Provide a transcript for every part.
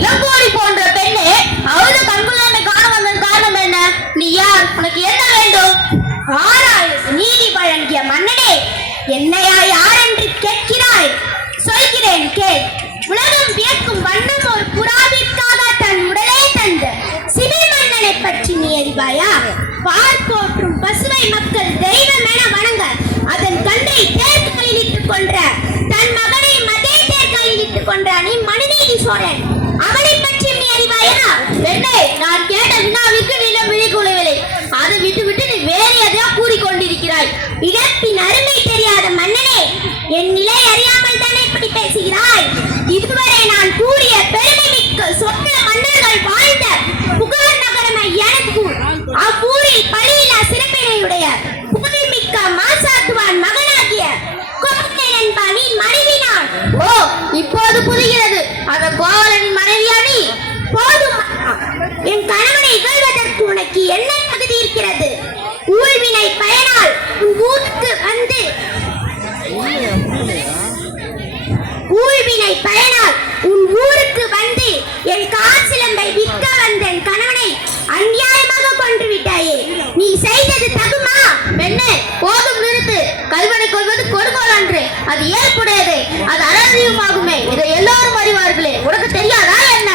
இளங்கோடி போன்ற பெண்ணே அவத கண்குழந்தை காண வந்த காரணம் என்ன? நீ யார்? உனக்கு என்ன வேண்டும்? ஆராய்ச்சி நீதி வழங்கிய மன்னனே, என்னையா யார் என்று கேட்கிறாய்? சொல்கிறேன் கேள். உலகம் வியக்கும் வண்ணம் ஒரு புறாவிற்காக தன் உடலே தந்த சிவில் மன்னனை பற்றி நீ அறிவாயா? பால் போற்றும் பசுவை மக்கள் தெய்வம் என வணங்க அதன் கன்றை தேர்களில் இட்டுக் கொன்ற தன் மகனை மதே தேர்களில் இட்டுக் கொன்ற நீ மனுநீதி சோழன், அவனை பற்றி நீ அறிவாயா? பெண்ணே, நான் கேட்ட வினாவிற்கு நீளம் விழிக்குழவில்லை. அதை விட்டு விட்டு நீ வேறு எதையா கூறிக்கொண்டிருக்கிறாய். இழப்பின் அருமை தெரியாத மன்னனே, என் நிலை அறியாமல் தானே இப்படி பேசுகிறாய்? இதுவரை நான் கூறிய பெருமை மிக்க சொற்ற மன்னர்கள் வாழ்ந்த புகார் நகரமை எனக்கு அவ்வூரில் பழியில்லா சிறப்பினையுடைய புகழ்மிக்க மாசாத்துவான் மகனாகிய கோவலனின் மனைவி நான். ஓ, இப்போது புரிகிறது. அந்த கோவலனின் மனைவியானி போதும். என் கணவனை இகழ்வதற்கு உனக்கு என்ன தகுதி இருக்கிறது? ஊழ்வினை பயனால் உன் ஊருக்கு வந்து என் காசிலம்பை விற்க வந்த என் கணவனை அநியாயமாக கொன்று விட்டாயே, நீ செய்தது தகுமா? பெண்ணே, போதும் நிறுத்து. கல்வனை கொள்வது கொடுங்கோல் அன்று, அது ஏற்புடையது, அது அறறிவுமாகுமே. இதை எல்லோரும் அறிவார்களே, உனக்கு தெரியாதா என்ன?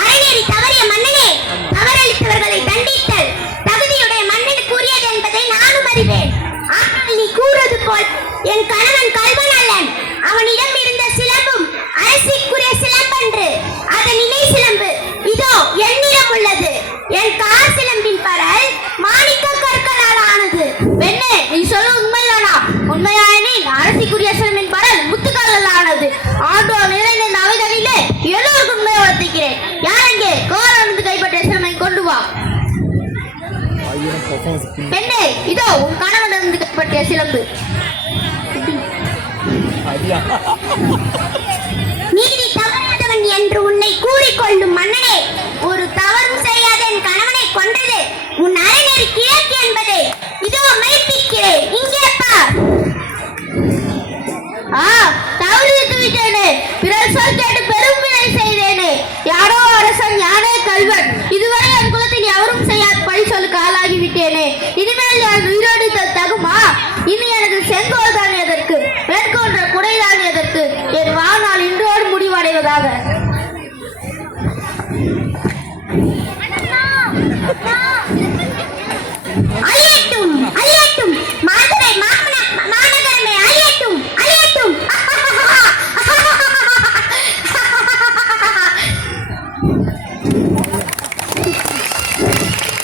அறநெறி தவறிய மன்னனே, தவறளித்தவர்களை தண்டித்தல் தகுதியுடைய மன்னனுக்கு உரியது என்பதை நானும் அறிவேன். ஆனால் நீ கூறுவது போல் என் கணவன் கல்வன் அல்லன். அவனிடம் இருந்த சிலம்பும் அரசிக்குரிய சிலம்பன்று, அதன் இணை சிலம்பு இதோ என்னிடம் உள்ளது. என் கார் சிலம்பின் பரல் மாணிக்க கற்களால் ஆனது. பெண்ணே, நீ சொல்ல உண்மைதானா? உண்மையாயனில் அரசிக்குரிய சிலம்பின் பரல் முத்துக்கல்லால் ஆனது. ஆண்டோர் நிறைந்த அவைகளிலே எல்லோருக்கும் உண்மையை வளர்த்துக்கிறேன். யாரெங்கே கோவலனுக்கு கைப்பற்றிய சிலம்பை கொண்டு வா. பெண்ணே, இதோ உன் கணவனிடம் கைப்பற்றிய சிலம்பு. நீதி தவறாதவன் என்று உன்னை கூறிக்கொள்ளும் மன்னனே, ஒரு தவறும் செய்யாத என் கணவனை கொன்றது உன் அறநெறி கிழக்கு என்பதை இதோ மெய்ப்பிக்கிறேன். இங்கே பார். தவறு விட்டேனே, பிறர் சொல் கேட்டு பெரும் வினை செய்தேனே. யாரோ அரசன், யாரே கல்வன், இதுவரை என் குலத்தில் எவரும் செய்யாத பழி சொல்லுக்கு ஆளாகி விட்டேனே. இனிமேல் நான் உயிரோடு தகுமா? இனி எனக்கு செங்கோல்